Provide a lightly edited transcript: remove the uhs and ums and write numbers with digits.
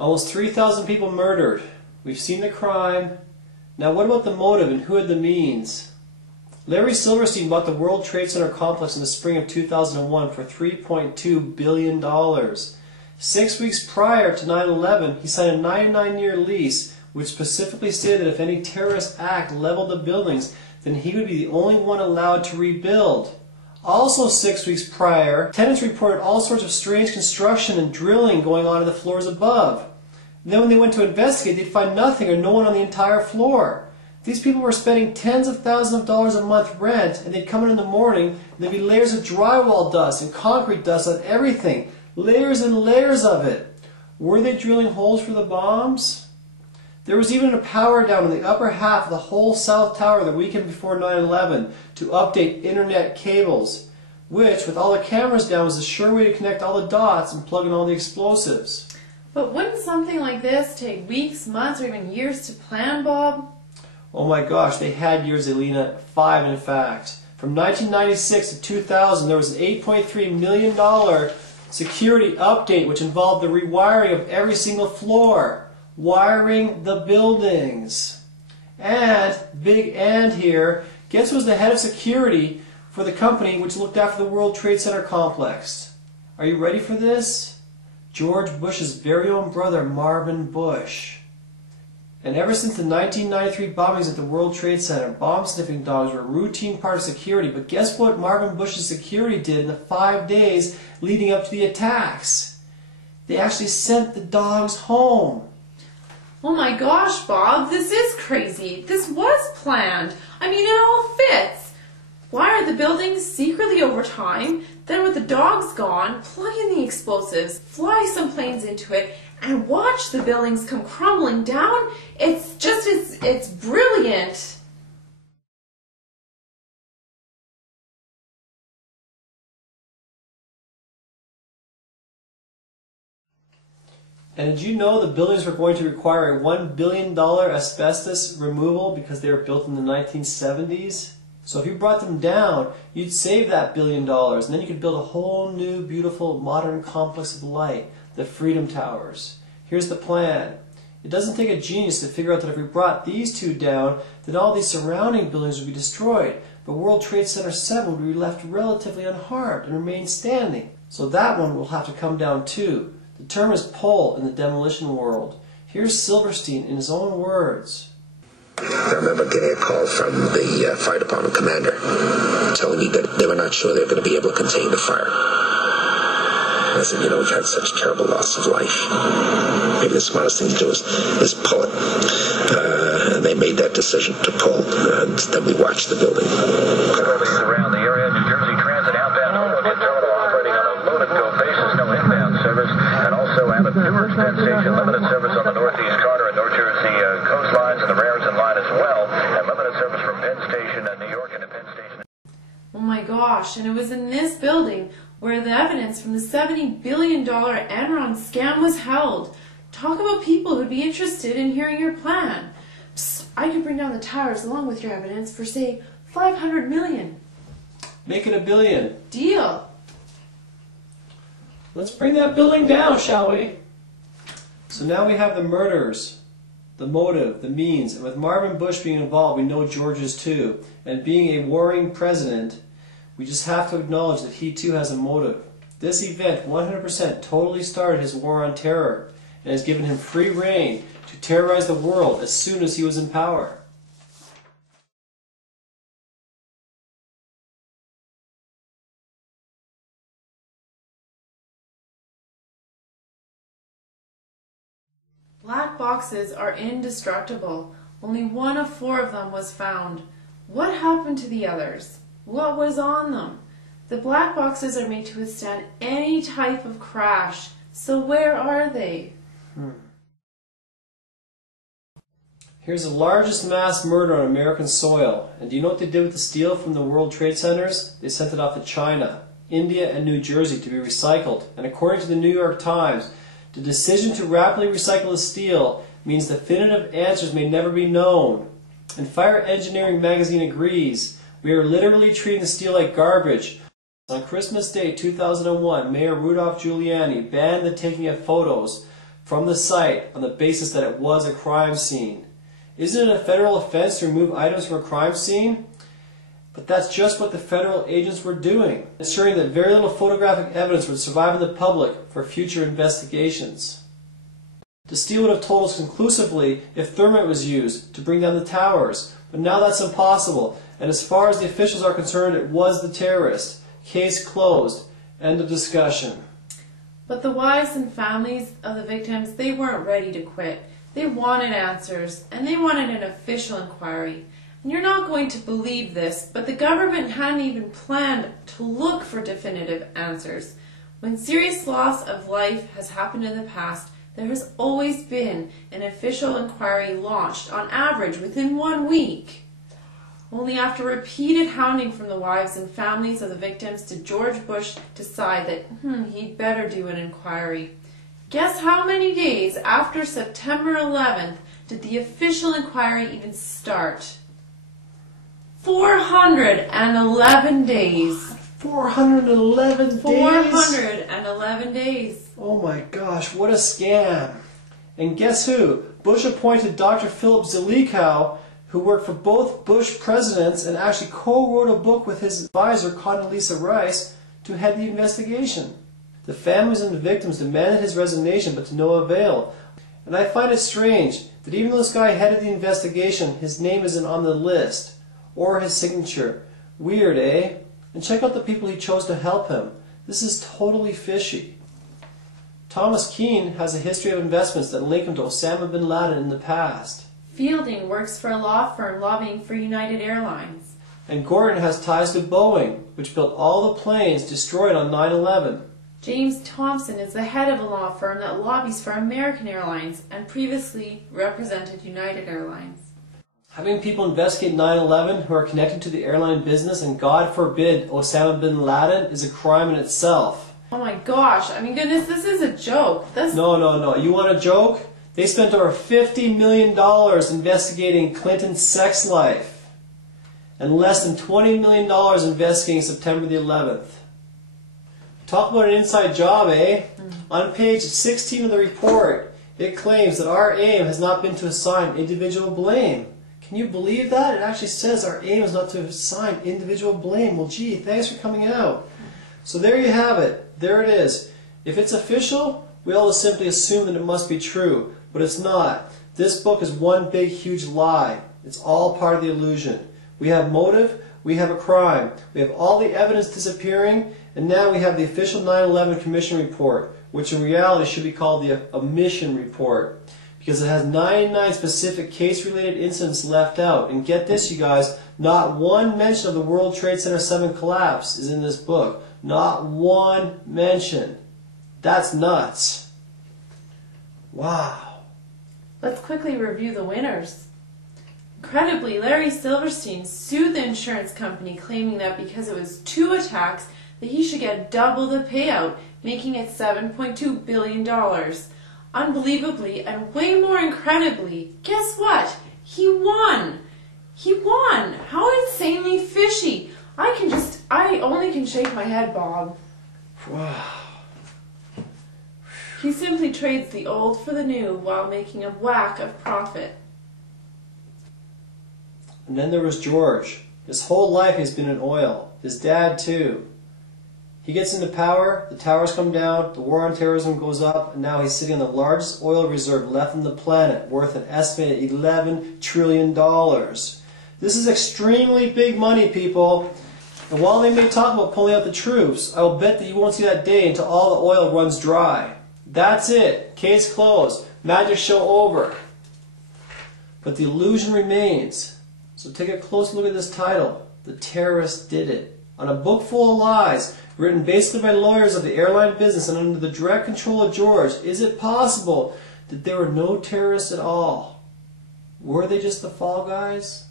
Almost 3,000 people murdered. We've seen the crime. Now what about the motive and who had the means? Larry Silverstein bought the World Trade Center complex in the spring of 2001 for $3.2 billion. 6 weeks prior to 9/11, he signed a 99-year lease which specifically stated that if any terrorist act leveled the buildings, then he would be the only one allowed to rebuild. Also 6 weeks prior, tenants reported all sorts of strange construction and drilling going on the floors above. And then when they went to investigate, they'd find nothing or no one on the entire floor. These people were spending tens of thousands of dollars a month rent, and they'd come in the morning, and there'd be layers of drywall dust and concrete dust on everything. Layers and layers of it. Were they drilling holes for the bombs? There was even a power down in the upper half of the whole South Tower the weekend before 9/11 to update internet cables, which, with all the cameras down, was a sure way to connect all the dots and plug in all the explosives. But wouldn't something like this take weeks, months, or even years to plan, Bob? Oh my gosh, they had years, Elena. 5 in fact. From 1996 to 2000, there was an $8.3 million security update which involved the rewiring of every single floor. Wiring the buildings. And, big and here, guess who was the head of security for the company which looked after the World Trade Center complex? Are you ready for this? George Bush's very own brother, Marvin Bush. And ever since the 1993 bombings at the World Trade Center, bomb-sniffing dogs were a routine part of security. But guess what Marvin Bush's security did in the 5 days leading up to the attacks? They actually sent the dogs home. Oh my gosh, Bob, this is crazy. This was planned. I mean, it all fits. Wire the buildings secretly over time, then with the dogs gone, plug in the explosives, fly some planes into it, and watch the buildings come crumbling down. It's brilliant. And did you know the buildings were going to require a $1 billion asbestos removal because they were built in the 1970s? So if you brought them down, you'd save that $1 billion, and then you could build a whole new, beautiful, modern complex of light, the Freedom Towers. Here's the plan. It doesn't take a genius to figure out that if we brought these two down, then all these surrounding buildings would be destroyed, but World Trade Center 7 would be left relatively unharmed and remain standing. So that one will have to come down too. The term is pull in the demolition world. Here's Silverstein in his own words. I remember getting a call from the fire department commander telling me that they were not sure they were going to be able to contain the fire. I said, we've had such terrible loss of life. Maybe the smartest thing to do is pull it. And they made that decision to pull, and then we watched the building. Around the area, New Jersey Transit outbound Hoboken terminal operating on a load-and-go basis, no inbound service, and also out of Newark Penn Station, limited service on the Northeast Carter and North Jersey coastlines and the Raritan line as well, and limited service from Penn Station and New York and Penn Station. Oh my gosh, and it was in this building where the evidence from the $70 billion Enron scam was held. Talk about people who'd be interested in hearing your plan. Psst, I could bring down the towers along with your evidence for, say, $500 million. Make it $1 billion. Deal. Let's bring that building down, shall we? So now we have the murders, the motive, the means, and with Marvin Bush being involved, we know George is too. And being a warring president, we just have to acknowledge that he too has a motive. This event 100% totally started his war on terror and has given him free rein to terrorize the world as soon as he was in power. Black boxes are indestructible. Only 1 of 4 of them was found. What happened to the others? What was on them? The black boxes are made to withstand any type of crash. So where are they? Here's the largest mass murder on American soil. And do you know what they did with the steel from the World Trade Centers? They sent it off to China, India, and New Jersey to be recycled. And according to the New York Times, the decision to rapidly recycle the steel means definitive answers may never be known. And Fire Engineering magazine agrees. We are literally treating the steel like garbage. On Christmas Day 2001, Mayor Rudolph Giuliani banned the taking of photos from the site on the basis that it was a crime scene. Isn't it a federal offense to remove items from a crime scene? But that's just what the federal agents were doing, ensuring that very little photographic evidence would survive in the public for future investigations. Steele would have told us conclusively if thermite was used to bring down the towers, but now that's impossible, and as far as the officials are concerned, it was the terrorist. Case closed. End of discussion. But the wives and families of the victims, they weren't ready to quit. They wanted answers, and they wanted an official inquiry. And you're not going to believe this, but the government hadn't even planned to look for definitive answers. When serious loss of life has happened in the past, there has always been an official inquiry launched, on average, within 1 week. Only after repeated hounding from the wives and families of the victims did George Bush decide that he'd better do an inquiry. Guess how many days after September 11th did the official inquiry even start? 411 days. 411 days? 411 days. Oh my gosh, what a scam. And guess who? Bush appointed Dr. Philip Zelikow, who worked for both Bush presidents and actually co-wrote a book with his advisor, Condoleezza Rice, to head the investigation. The families and the victims demanded his resignation, but to no avail. And I find it strange that even though this guy headed the investigation, his name isn't on the list, or his signature. Weird, eh? And check out the people he chose to help him. This is totally fishy. Thomas Keane has a history of investments that link him to Osama bin Laden in the past. Fielding works for a law firm lobbying for United Airlines. And Gordon has ties to Boeing, which built all the planes destroyed on 9/11. James Thompson is the head of a law firm that lobbies for American Airlines and previously represented United Airlines. Having people investigate 9/11 who are connected to the airline business and, God forbid, Osama bin Laden is a crime in itself. Oh my gosh, I mean goodness, this is a joke. No. You want a joke? They spent over $50 million investigating Clinton's sex life and less than $20 million investigating September the 11th. Talk about an inside job, eh? On page 16 of the report, it claims that our aim has not been to assign individual blame. Can you believe that? It actually says our aim is not to assign individual blame. Well, gee, thanks for coming out. So there you have it. There it is. If it's official, we all just simply assume that it must be true. But it's not. This book is one big, huge lie. It's all part of the illusion. We have motive. We have a crime. We have all the evidence disappearing. And now we have the official 9/11 Commission report, which in reality should be called the omission report, because it has 99 specific case-related incidents left out. And get this, you guys, not one mention of the World Trade Center 7 collapse is in this book. Not one mention. That's nuts. Wow. Let's quickly review the winners. Incredibly, Larry Silverstein sued the insurance company, claiming that because it was 2 attacks, that he should get double the payout, making it $7.2 billion. Unbelievably, and way more incredibly, guess what? He won! He won! How insanely fishy! I only can shake my head, Bob. Wow. He simply trades the old for the new while making a whack of profit. And then there was George. His whole life he's been in oil. His dad too. He gets into power, the towers come down, the war on terrorism goes up, and now he's sitting on the largest oil reserve left on the planet, worth an estimated $11 trillion. This is extremely big money, people. And while they may talk about pulling out the troops, I will bet that you won't see that day until all the oil runs dry. That's it. Case closed. Magic show over. But the illusion remains. So take a close look at this title. The Terrorists Did It. On a book full of lies, written basically by lawyers of the airline business and under the direct control of George, is it possible that there were no terrorists at all? Were they just the fall guys?